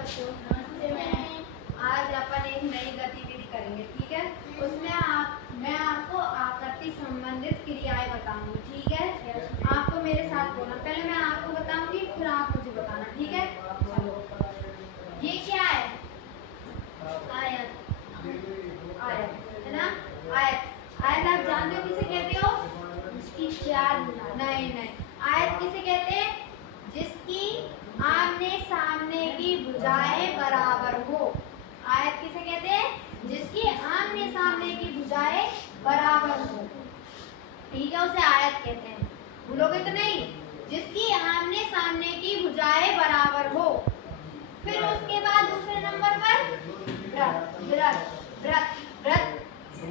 बच्चों, नमस्ते मैम। आज अपन एक नई गतिविधि करेंगे, ठीक है। उसमें मैं आपको आकृति संबंधित क्रियाएं बताऊंगी, ठीक है। आपको मेरे साथ बोलना, पहले मैं आपको बताऊंगी फिर आप मुझे बताना, ठीक है। चलो, ये क्या है? आयत। आयत है ना, आयत। आयत आप जानते हो किसे कहते हो? जिसकी चार भुजाएं। नहीं, आयत किसे कहते हैं? जिसकी आमने सामने की भुजाएं बराबर हो। आयत किसे कहते हैं? जिसकी आमने सामने की भुजाएं बराबर हो, ठीक है, उसे आयत कहते हैं। भूलोगे तो नहीं। जिसकी आमने सामने की भुजाएं बराबर हो। फिर उसके बाद दूसरे नंबर पर वृत्त। वृत्त वृत्त वृत्त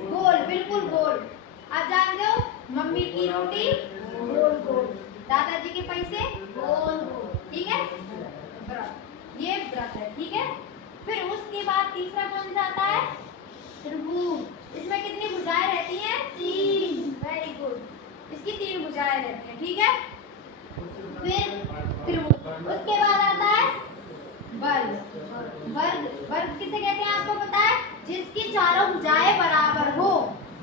गोल, बिल्कुल गोल। आप जानते हो मम्मी की रोटी गोल गोल, दादाजी के पैसे गोल गोल, ठीक है। व्रत, ये व्रत है, ठीक है। फिर उसके बाद तीसरा कौन सा आता है? त्रिभुज। इसमें कितनी भुजाएं रहती हैं? 3। वेरी गुड, इसकी 3 भुजाएं रहती हैं, ठीक है। फिर त्रिभुज। उसके बाद आता है वर्ग। वर्ग किसे कहते हैं आपको पता है? जिसकी चारों भुजाएं बराबर हो।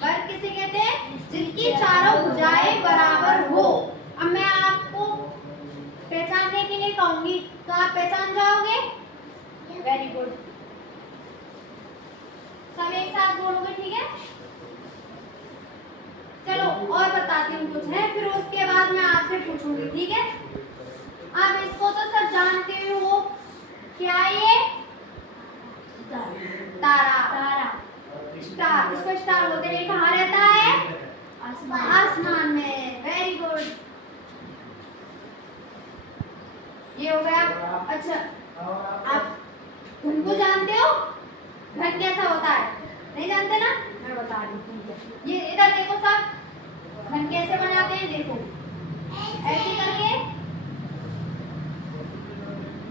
वर्ग किसे कहते हैं? जिसकी चारों भुजाएं बराबर हो। अब मैं आपको पहचानने के लिए कहूंगी तो आप पहचान जाओगे। वेरी गुड, सब एक साथ बोलोगे, ठीक है। चलो और बताती हूँ कुछ है, फिर उसके बाद मैं आपसे पूछूंगी, ठीक है। आप इसको तो सब जानते हो, क्या ये? तारा। तारा स्टार, इसको स्टार बोलते हैं। कहाँ रहता है? आसमान में। वेरी गुड, ये हो गया। अच्छा, आप उनको जानते हो? घन कैसा होता है? नहीं जानते ना, मैं बता रही हूँ। ये इधर देखो सब, घन कैसे बनाते हैं, देखो ऐसे करके।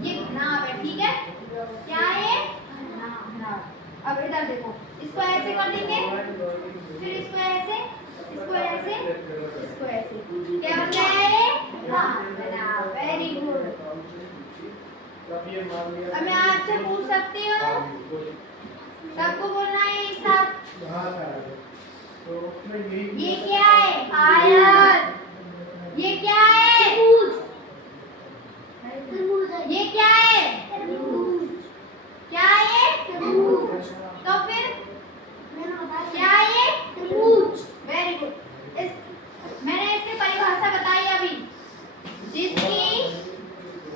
ये नाव है, ठीक है। क्या है? नाव। अब इधर देखो, इसको ऐसे कर देंगे, फिर इसको ऐसे, इसको ऐसे, इसको ऐसे, क्या बन गया ये? नाव। Very good. अब मैं आपसे पूछ सकती हूँ, सबको बोलना है एक साथ। ये क्या है? आयत। ये क्या है? ये क्या है? क्या है? तो फिर क्या है? Very good. मैंने इसकी परिभाषा बताई अभी। जिसकी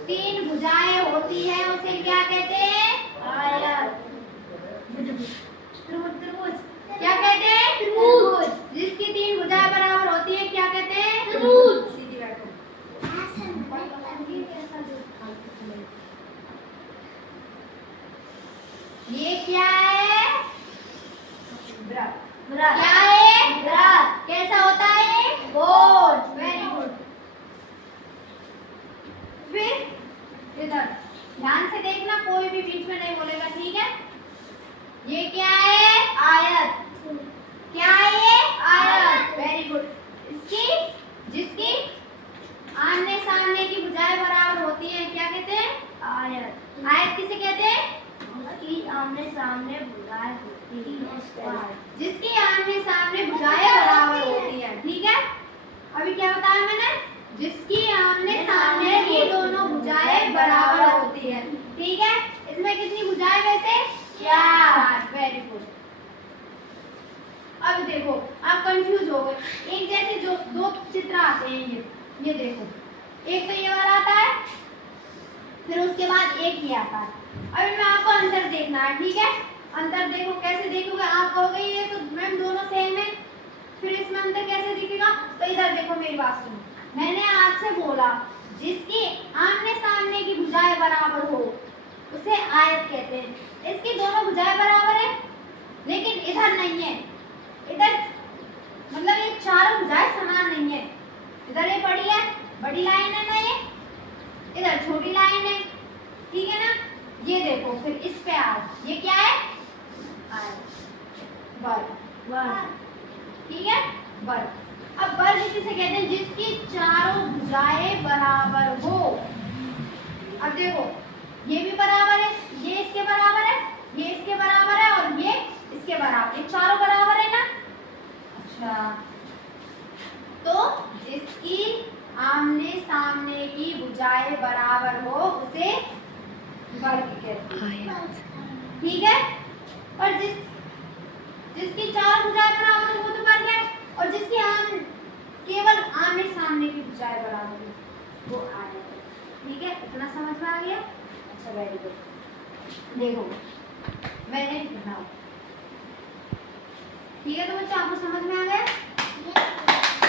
3 भुजाएं होती हैं उसे क्या कहते हैं? आयत। त्रिभुज। क्या कहते हैं? त्रिभुज। जिसकी 3 भुजाएं बराबर होती है क्या कहते हैं? त्रिभुज। सीधी बैठो। ये क्या है? वृत्त। क्या है? वृत्त। कैसा होता है? गोल। Very good. फिर इधर ध्यान से देखना, कोई भी बीच में नहीं बोलेगा, ठीक है। ये क्या है? आयत। क्या है ये? आयत। Very good. जिसकी आमने सामने की भुजाएं बराबर होती हैं क्या कहते हैं? आयत। आयत किसे कहते हैं? जिसकी आमने सामने भुजाएं होती हैं। जिसकी आमने सामने भुजाएं बराबर होती हैं, ठीक है। अभी क्या बताया मैंने? जिसकी आमने सामने की दोनों भुजाएं बराबर होती है, ठीक है। इसमें कितनी भुजाएं वैसे? 4। Very good. अब देखो, आप कंफ्यूज हो गए। एक जैसे जो 2 चित्र आते हैं, ये देखो, एक तो ये वाला आता है, फिर उसके बाद एक ये आता है। अब इनमें आपको अंतर देखना है, ठीक है। अंतर देखो, कैसे देखोगे? आप कहोगे ये तो मैम दोनों सेम है, फिर इसमें अंतर कैसे दिखेगा? तो इधर देखो, मेरी बात सुनो। मैंने आपसे बोला जिसकी आमने सामने की भुजाएं बराबर हो उसे आयत कहते हैं। इसकी दोनों भुजाएं बराबर है, लेकिन इधर नहीं है। इधर मतलब ये चारों भुजाएं समान नहीं है। इधर ये बड़ी है, बड़ी लाइन है ना, ये इधर छोटी लाइन है, ठीक है ना। ये देखो, फिर इस पे आओ, ये क्या है? वर्ग, ठीक है, वर्ग। अब वर्ग किसे कहते हैं? जिसकी चारों भुजाएं बराबर हो। अब देखो, ये भी बराबर है, इसके बराबर है, ये इसके बराबर है और ये इसके बराबर, ये चारों बराबर है ना। अच्छा, तो जिसकी आमने सामने की भुजाएं बराबर हो उसे वर्ग कहते हैं, ठीक है। और जिसकी चार भुजाएं बराबर हो वो तो वर्ग है, और जिसकी केवल आमने सामने की भुजाएं बराबर हो वो आयत है, ठीक है। इतना समझ में आ गया? अच्छा, वेरी गुड। देखो मैंने बनाओ, ठीक है। तो बच्चों आपको समझ में आ गया?